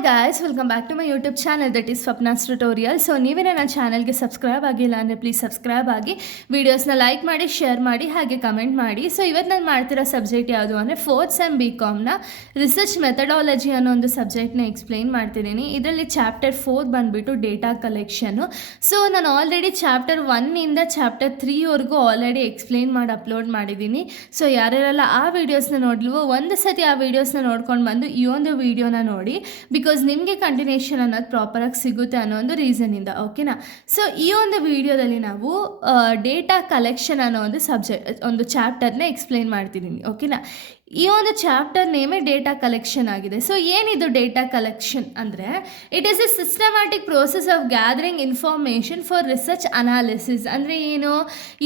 Hi guys, welcome back to my YouTube channel that is Swapna's tutorial. So ನೀವೇ ನನ್ನ ಚಾನಲ್ಗೆ subscribe ಆಗಿಲ್ಲ ಅಂದರೆ ಪ್ಲೀಸ್ ಸಬ್ಸ್ಕ್ರೈಬ್ ಆಗಿ, ವೀಡಿಯೋಸ್ನ ಲೈಕ್ ಮಾಡಿ, ಶೇರ್ ಮಾಡಿ, ಹಾಗೆ ಕಮೆಂಟ್ ಮಾಡಿ. ಸೊ ಇವತ್ತು ನಾನು ಮಾಡ್ತಿರೋ ಸಬ್ಜೆಕ್ಟ್ ಯಾವುದು ಅಂದರೆ 4th ಸೆಮ್ BComನ ರಿಸರ್ಚ್ ಮೆಥಡಾಲಜಿ ಅನ್ನೋ ಒಂದು ಸಬ್ಜೆಕ್ಟ್ನ ಎಕ್ಸ್ಪ್ಲೈನ್ ಮಾಡ್ತಿದ್ದೀನಿ. ಇದರಲ್ಲಿ ಚಾಪ್ಟರ್ 4 ಬಂದುಬಿಟ್ಟು ಡೇಟಾ ಕಲೆಕ್ಷನು. ಸೊ ನಾನು ಆಲ್ರೆಡಿ ಚಾಪ್ಟರ್ 1ಇಂದ ಚಾಪ್ಟರ್ 3ವರೆಗೂ ಆಲ್ರೆಡಿ ಎಕ್ಸ್ಪ್ಲೈನ್ ಮಾಡಿ ಅಪ್ಲೋಡ್ ಮಾಡಿದ್ದೀನಿ. ಸೊ ಯಾರ್ಯಾರೆಲ್ಲ ಆ ವೀಡಿಯೋಸ್ನ ನೋಡಲ್ವೋ ಒಂದು ಸತಿ ಆ ವೀಡಿಯೋಸ್ನ ನೋಡ್ಕೊಂಡು ಬಂದು ಈ ಒಂದು ವೀಡಿಯೋನ ನೋಡಿ, ಬಿಕಾಸ್ ನಿಮಗೆ ಕಂಟಿನ್ಯೂಷನ್ ಅನ್ನೋದು ಪ್ರಾಪರಾಗಿ ಸಿಗುತ್ತೆ ಅನ್ನೋ ಒಂದು ರೀಸನಿಂದ. ಓಕೆನಾ? ಸೊ ಈ ಒಂದು ವಿಡಿಯೋದಲ್ಲಿ ನಾವು ಡೇಟಾ ಕಲೆಕ್ಷನ್ ಅನ್ನೋ ಒಂದು ಒಂದು ಚಾಪ್ಟರ್ನ ಎಕ್ಸ್ಪ್ಲೈನ್ ಮಾಡ್ತಿದ್ದೀನಿ. ಓಕೆನಾ? ಈ ಒಂದು ಚಾಪ್ಟರ್ ನೇಮೇ ಡೇಟಾ ಕಲೆಕ್ಷನ್ ಆಗಿದೆ. ಸೊ ಏನಿದು ಡೇಟಾ ಕಲೆಕ್ಷನ್ ಅಂದರೆ, it is A systematic process of gathering information for research analysis. ಅಂದರೆ ಏನು,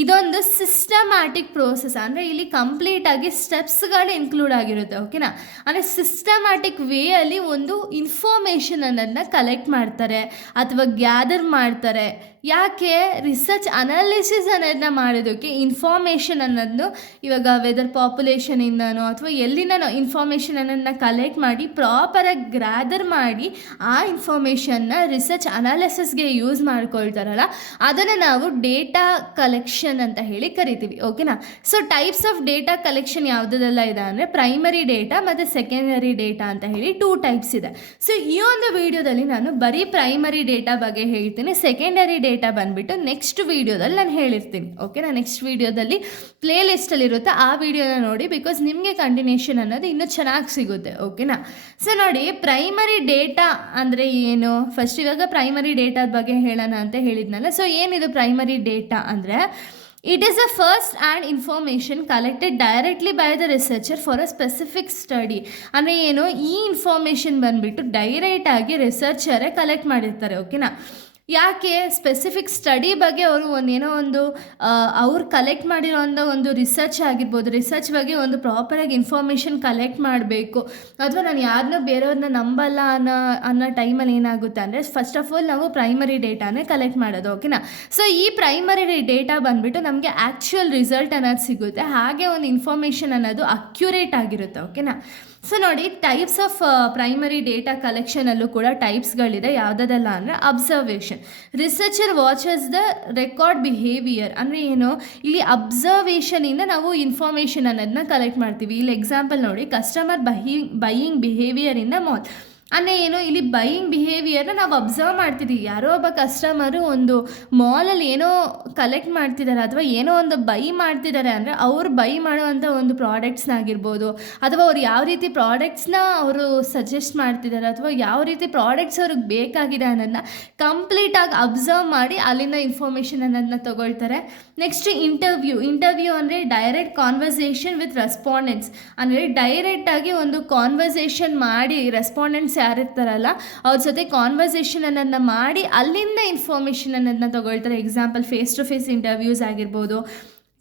ಇದೊಂದು ಸಿಸ್ಟಮ್ಯಾಟಿಕ್ ಪ್ರೋಸೆಸ್ ಅಂದರೆ ಇಲ್ಲಿ ಕಂಪ್ಲೀಟಾಗಿ ಸ್ಟೆಪ್ಸ್ಗಳು ಇನ್ಕ್ಲೂಡ್ ಆಗಿರುತ್ತೆ. ಓಕೆನಾ? ಅಂದರೆ ಸಿಸ್ಟಮ್ಯಾಟಿಕ್ ವೇಯಲ್ಲಿ ಒಂದು ಇನ್ಫಾರ್ಮೇಷನ್ ಅನ್ನೋದನ್ನ ಕಲೆಕ್ಟ್ ಮಾಡ್ತಾರೆ ಅಥವಾ ಗ್ಯಾದರ್ ಮಾಡ್ತಾರೆ. ಯಾಕೆ? ರಿಸರ್ಚ್ ಅನಾಲಿಸಿಸ್ ಅನ್ನೋದನ್ನ ಮಾಡೋದಕ್ಕೆ ಇನ್ಫಾರ್ಮೇಷನ್ ಅನ್ನೋದು ಇವಾಗ ವೆದರ್ ಪಾಪ್ಯುಲೇಷನಿಂದನೋ ಅಥವಾ ಎಲ್ಲಿಂದನೋ ಇನ್ಫಾರ್ಮೇಷನ್ ಅನ್ನೋದನ್ನ ಕಲೆಕ್ಟ್ ಮಾಡಿ ಪ್ರಾಪರಾಗಿ ಗ್ಯಾದರ್ ಮಾಡಿ ಆ ಇನ್ಫಾರ್ಮೇಷನ್ನ ರಿಸರ್ಚ್ ಅನಾಲಿಸಿಸ್ಗೆ ಯೂಸ್ ಮಾಡ್ಕೊಳ್ತಾರಲ್ಲ, ಅದನ್ನು ನಾವು ಡೇಟಾ ಕಲೆಕ್ಷನ್ ಅಂತ ಹೇಳಿ ಕರಿತೀವಿ. ಓಕೆನಾ? So types of data collection ಯಾವುದೆಲ್ಲ ಇದೆ ಅಂದರೆ ಪ್ರೈಮರಿ ಡೇಟಾ ಮತ್ತು ಸೆಕೆಂಡರಿ ಡೇಟಾ ಅಂತ ಹೇಳಿ 2 ಟೈಪ್ಸ್ ಇದೆ. ಸೊ ಈ ಒಂದು ವಿಡಿಯೋದಲ್ಲಿ ನಾನು ಬರೀ ಪ್ರೈಮರಿ ಡೇಟಾ ಬಗ್ಗೆ ಹೇಳ್ತೀನಿ. ಸೆಕೆಂಡರಿ ಡೇಟಾ ಬಂದ್ಬಿಟ್ಟು ನೆಕ್ಸ್ಟ್ ವಿಡಿಯೋದಲ್ಲಿ ನಾನು ಹೇಳಿರ್ತೀನಿ. ಓಕೆನಾ? ನೆಕ್ಸ್ಟ್ ವಿಡಿಯೋದಲ್ಲಿ ಪ್ಲೇ ಲಿಸ್ಟಲ್ಲಿರುತ್ತೆ, ಆ ವಿಡಿಯೋನ ನೋಡಿ, ಬಿಕಾಸ್ ನಿಮಗೆ ಕಂಟಿನ್ಯೂಷನ್ ಅನ್ನೋದು ಇನ್ನೂ ಚೆನ್ನಾಗಿ ಸಿಗುತ್ತೆ. ಓಕೆನಾ? ಸೊ ನೋಡಿ, ಪ್ರೈಮರಿ ಡೇಟಾ ಅಂದರೆ ಏನು, ಫಸ್ಟ್ ಇವಾಗ ಪ್ರೈಮರಿ ಡೇಟಾದ ಬಗ್ಗೆ ಹೇಳೋಣ ಅಂತ ಹೇಳಿದ್ನಲ್ಲ. ಸೊ ಏನಿದು ಪ್ರೈಮರಿ ಡೇಟಾ ಅಂದರೆ, it is a first hand information collected directly by the researcher for a specific study. ಅಂದರೆ ಏನು, ಈ ಇನ್ಫಾರ್ಮೇಷನ್ ಬಂದುಬಿಟ್ಟು ಡೈರೆಕ್ಟಾಗಿ ರಿಸರ್ಚರೇ ಕಲೆಕ್ಟ್ ಮಾಡಿರ್ತಾರೆ. ಓಕೆನಾ? ಯಾಕೆ? ಸ್ಪೆಸಿಫಿಕ್ ಸ್ಟಡಿ ಬಗ್ಗೆ ಅವರು ಅವ್ರು ಕಲೆಕ್ಟ್ ಮಾಡಿರೋ ಒಂದು ರಿಸರ್ಚ್ ಆಗಿರ್ಬೋದು, ರಿಸರ್ಚ್ ಬಗ್ಗೆ ಒಂದು ಪ್ರಾಪರಾಗಿ ಇನ್ಫಾರ್ಮೇಷನ್ ಕಲೆಕ್ಟ್ ಮಾಡಬೇಕು, ಅಥವಾ ನಾನು ಯಾರನ್ನೂ ಬೇರೆಯವ್ರನ್ನ ನಂಬಲ್ಲ ಅನ್ನೋ ಟೈಮಲ್ಲಿ ಏನಾಗುತ್ತೆ ಅಂದರೆ, ಫಸ್ಟ್ ಆಫ್ ಆಲ್ ನಾವು ಪ್ರೈಮರಿ ಡೇಟಾನೇ ಕಲೆಕ್ಟ್ ಮಾಡೋದು. ಓಕೆನಾ? ಸೊ ಈ ಪ್ರೈಮರಿ ಡೇಟಾ ಬಂದುಬಿಟ್ಟು ನಮಗೆ ಆ್ಯಕ್ಚುಯಲ್ ರಿಸಲ್ಟ್ ಅನ್ನೋದು ಸಿಗುತ್ತೆ, ಹಾಗೆ ಒಂದು ಇನ್ಫಾರ್ಮೇಷನ್ ಅನ್ನೋದು ಅಕ್ಯುರೇಟ್ ಆಗಿರುತ್ತೆ. ಓಕೆನಾ? ಸೊ ನೋಡಿ, ಟೈಪ್ಸ್ ಆಫ್ ಪ್ರೈಮರಿ ಡೇಟಾ ಕಲೆಕ್ಷನಲ್ಲೂ ಕೂಡ ಟೈಪ್ಸ್ಗಳಿದೆ. ಯಾವುದೆಲ್ಲ ಅಂದರೆ observation. Researcher watches the record behaviour. ಅಂದರೆ ಏನು, ಇಲ್ಲಿ ಅಬ್ಸರ್ವೇಷನಿಂದ ನಾವು ಇನ್ಫಾರ್ಮೇಷನ್ ಅನ್ನೋದನ್ನ ಕಲೆಕ್ಟ್ ಮಾಡ್ತೀವಿ. ಇಲ್ಲಿ ಎಕ್ಸಾಂಪಲ್ ನೋಡಿ, customer buying behaviour in the mall. ಅಂದರೆ ಏನು, ಇಲ್ಲಿ ಬೈಯಿಂಗ್ ಬಿಹೇವಿಯರ್ನ ನಾವು ಅಬ್ಸರ್ವ್ ಮಾಡ್ತಿದ್ದೀವಿ. ಯಾರೋ ಒಬ್ಬ ಕಸ್ಟಮರು ಒಂದು ಮಾಲಲ್ಲಿ ಏನೋ ಕಲೆಕ್ಟ್ ಮಾಡ್ತಿದ್ದಾರೆ ಅಥವಾ ಏನೋ ಒಂದು ಬೈ ಮಾಡ್ತಿದ್ದಾರೆ ಅಂದರೆ, ಅವ್ರು ಬೈ ಮಾಡುವಂಥ ಒಂದು ಪ್ರಾಡಕ್ಟ್ಸ್ನಾಗಿರ್ಬೋದು, ಅಥವಾ ಅವ್ರು ಯಾವ ರೀತಿ ಪ್ರಾಡಕ್ಟ್ಸ್ನ ಅವರು ಸಜೆಸ್ಟ್ ಮಾಡ್ತಿದ್ದಾರೆ, ಅಥವಾ ಯಾವ ರೀತಿ ಪ್ರಾಡಕ್ಟ್ಸ್ ಅವ್ರಿಗೆ ಬೇಕಾಗಿದೆ ಅನ್ನೋದನ್ನ ಕಂಪ್ಲೀಟಾಗಿ ಅಬ್ಸರ್ವ್ ಮಾಡಿ ಅಲ್ಲಿಂದ ಇನ್ಫಾರ್ಮೇಷನ್ ಅನ್ನೋದನ್ನ ತೊಗೊಳ್ತಾರೆ. ನೆಕ್ಸ್ಟ್ ಇಂಟರ್ವ್ಯೂ ಅಂದರೆ ಡೈರೆಕ್ಟ್ ಕಾನ್ವರ್ಸೇಷನ್ ವಿತ್ ರೆಸ್ಪಾಂಡೆಂಟ್ಸ್. ಅಂದರೆ ಡೈರೆಕ್ಟಾಗಿ ಒಂದು ಕಾನ್ವರ್ಸೇಷನ್ ಮಾಡಿ ರೆಸ್ಪಾಂಡೆಂಟ್ಸ್ ಯಾರಿರ್ತಾರಲ್ಲ ಅವ್ರ ಜೊತೆ ಕಾನ್ವರ್ಸೇಷನ್ ಅನ್ನೋದನ್ನ ಮಾಡಿ ಅಲ್ಲಿಂದ ಇನ್ಫಾರ್ಮೇಷನ್ ಅನ್ನೋದನ್ನ ತೊಗೊಳ್ತಾರೆ. Example face to face interviews ಆಗಿರ್ಬೋದು,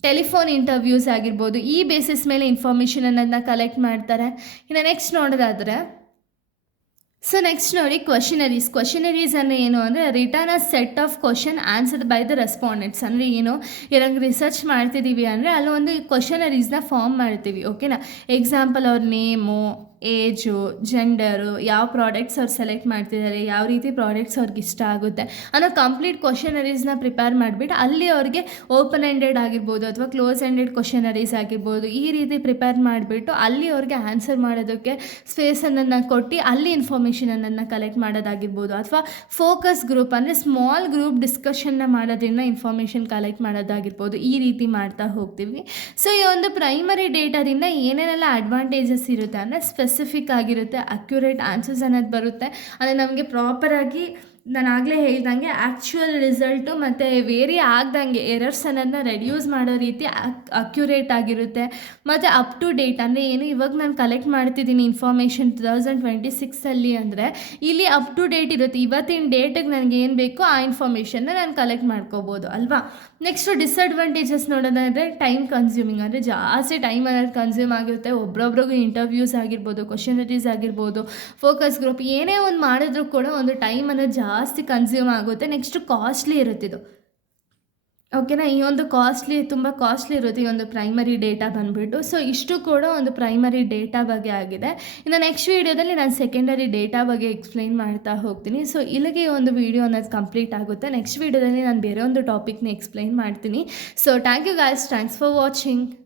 ಟೆಲಿಫೋನ್ ಇಂಟರ್ವ್ಯೂಸ್ ಆಗಿರ್ಬೋದು, ಈ ಬೇಸಿಸ್ ಮೇಲೆ ಇನ್ಫಾರ್ಮೇಷನ್ ಅನ್ನೋದನ್ನ ಕಲೆಕ್ಟ್ ಮಾಡ್ತಾರೆ. ಇನ್ನು ನೆಕ್ಸ್ಟ್ ನೋಡೋದಾದರೆ, ಸೊ ನೆಕ್ಸ್ಟ್ ನೋಡಿ, ಕ್ವಶನರೀಸ್ ಅಂದರೆ ಏನು ಅಂದರೆ return a set of question answered by the respondents. ಅಂದರೆ ಏನು, ಇರಂಗೆ ರಿಸರ್ಚ್ ಮಾಡ್ತಿದ್ದೀವಿ ಅಂದರೆ ಅಲ್ಲಿ ಒಂದು ಕ್ವಶನರೀಸ್ನ ಫಾರ್ಮ್ ಮಾಡ್ತೀವಿ. ಓಕೆನಾ? ಎಕ್ಸಾಂಪಲ್ ಅವ್ರ ನೇಮು, ಏಜು, ಜೆಂಡರು, ಯಾವ ಪ್ರಾಡಕ್ಟ್ಸ್ ಅವ್ರು ಸೆಲೆಕ್ಟ್ ಮಾಡ್ತಿದ್ದಾರೆ, ಯಾವ ರೀತಿ ಪ್ರಾಡಕ್ಟ್ಸ್ ಅವ್ರಿಗೆ ಇಷ್ಟ ಆಗುತ್ತೆ ಅನ್ನೋ ಕಂಪ್ಲೀಟ್ ಕ್ವಶನರೀಸ್ನ ಪ್ರಿಪೇರ್ ಮಾಡಿಬಿಟ್ಟು ಅಲ್ಲಿ ಅವ್ರಿಗೆ ಓಪನ್ ಎಂಡೆಡ್ ಆಗಿರ್ಬೋದು ಅಥವಾ ಕ್ಲೋಸ್ ಎಂಡೆಡ್ ಕ್ವಶನರೀಸ್ ಆಗಿರ್ಬೋದು, ಈ ರೀತಿ ಪ್ರಿಪೇರ್ ಮಾಡಿಬಿಟ್ಟು ಅಲ್ಲಿ ಅವ್ರಿಗೆ ಆನ್ಸರ್ ಮಾಡೋದಕ್ಕೆ ಸ್ಪೇಸನ್ನು ಕೊಟ್ಟು ಅಲ್ಲಿ ಇನ್ಫಾರ್ಮೇಷನನ್ನು ಕಲೆಕ್ಟ್ ಮಾಡೋದಾಗಿರ್ಬೋದು, ಅಥವಾ ಫೋಕಸ್ ಗ್ರೂಪ್ ಅಂದರೆ ಸ್ಮಾಲ್ ಗ್ರೂಪ್ ಡಿಸ್ಕಷನ್ನ ಮಾಡೋದ್ರಿಂದ ಇನ್ಫಾರ್ಮೇಷನ್ ಕಲೆಕ್ಟ್ ಮಾಡೋದಾಗಿರ್ಬೋದು, ಈ ರೀತಿ ಮಾಡ್ತಾ ಹೋಗ್ತೀವಿ. ಸೊ ಈ ಒಂದು ಪ್ರೈಮರಿ ಡೇಟಾದಿಂದ ಏನೇನೆಲ್ಲ ಅಡ್ವಾಂಟೇಜಸ್ ಇರುತ್ತೆ ಅಂದರೆ, ಸ್ಪೆಸಿಫಿಕ್ ಆಗಿರುತ್ತೆ, ಅಕ್ಯುರೇಟ್ ಆನ್ಸರ್ಸ್ ಅನ್ನೋದು ಬರುತ್ತೆ, ಅಂದರೆ ನಮಗೆ ಪ್ರಾಪರಾಗಿ ನಾನು ಆಗಲೇ ಹೇಳ್ದಂಗೆ ಆ್ಯಕ್ಚುಯಲ್ ರಿಸಲ್ಟು ಮತ್ತು ವೇರಿ ಆಗ್ದಂಗೆ ಎರರ್ಸ್ ಅನ್ನೋದನ್ನ ರೆಡ್ಯೂಸ್ ಮಾಡೋ ರೀತಿ ಅಕ್ಯುರೇಟ್ ಆಗಿರುತ್ತೆ, ಮತ್ತು ಅಪ್ ಟು ಡೇಟ್. ಅಂದರೆ ಏನು, ಇವಾಗ ನಾನು ಕಲೆಕ್ಟ್ ಮಾಡ್ತಿದ್ದೀನಿ ಇನ್ಫಾರ್ಮೇಷನ್ 2026 ಅಂದರೆ ಇಲ್ಲಿ ಅಪ್ ಟು ಡೇಟ್ ಇರುತ್ತೆ. ಇವತ್ತಿನ ಡೇಟಿಗೆ ನನಗೆ ಏನು ಬೇಕೋ ಆ ಇನ್ಫಾರ್ಮೇಷನ್ನ ನಾನು ಕಲೆಕ್ಟ್ ಮಾಡ್ಕೋಬೋದು ಅಲ್ವಾ. ನೆಕ್ಸ್ಟು ಡಿಸಡ್ವಾಂಟೇಜಸ್ ನೋಡೋದಾದರೆ ಟೈಮ್ ಕನ್ಸ್ಯೂಮಿಂಗ್. ಅಂದರೆ ಜಾಸ್ತಿ ಟೈಮ್ ಅನ್ನೋದು ಕನ್ಸ್ಯೂಮ್ ಆಗಿರುತ್ತೆ. ಒಬ್ರೊಬ್ರಿಗೂ ಇಂಟರ್ವ್ಯೂಸ್ ಆಗಿರ್ಬೋದು, ಕ್ವಶನರೀಸ್ ಆಗಿರ್ಬೋದು, ಫೋಕಸ್ ಗ್ರೂಪ್ ಏನೇ ಒಂದು ಮಾಡಿದ್ರೂ ಕೂಡ ಒಂದು ಟೈಮ್ ಅನ್ನೋದು ಜಾಸ್ತಿ ಕನ್ಸ್ಯೂಮ್ ಆಗುತ್ತೆ. ನೆಕ್ಸ್ಟು ಕಾಸ್ಟ್ಲಿ ಇರುತ್ತಿದ್ದು. ಓಕೆನಾ? ಈ ಒಂದು ತುಂಬ ಕಾಸ್ಟ್ಲಿ ಇರುತ್ತೆ ಈ ಒಂದು ಪ್ರೈಮರಿ ಡೇಟಾ ಬಂದುಬಿಟ್ಟು. ಸೊ ಇಷ್ಟು ಕೂಡ ಒಂದು ಪ್ರೈಮರಿ ಡೇಟಾ ಬಗ್ಗೆ ಆಗಿದೆ. ಇನ್ನು ನೆಕ್ಸ್ಟ್ ವೀಡಿಯೋದಲ್ಲಿ ನಾನು ಸೆಕೆಂಡರಿ ಡೇಟಾ ಬಗ್ಗೆ ಎಕ್ಸ್‌ಪ್ಲೈನ್ ಮಾಡ್ತಾ ಹೋಗ್ತೀನಿ. ಸೊ ಇಲ್ಲಿಗೆ ಈ ಒಂದು ವಿಡಿಯೋ ಅನ್ನೋದು ಕಂಪ್ಲೀಟ್ ಆಗುತ್ತೆ. ನೆಕ್ಸ್ಟ್ ವೀಡಿಯೋದಲ್ಲಿ ನಾನು ಬೇರೆ ಒಂದು ಟಾಪಿಕ್‌ನ ಎಕ್ಸ್‌ಪ್ಲೈನ್ ಮಾಡ್ತೀನಿ. So thank you guys. Thanks for watching.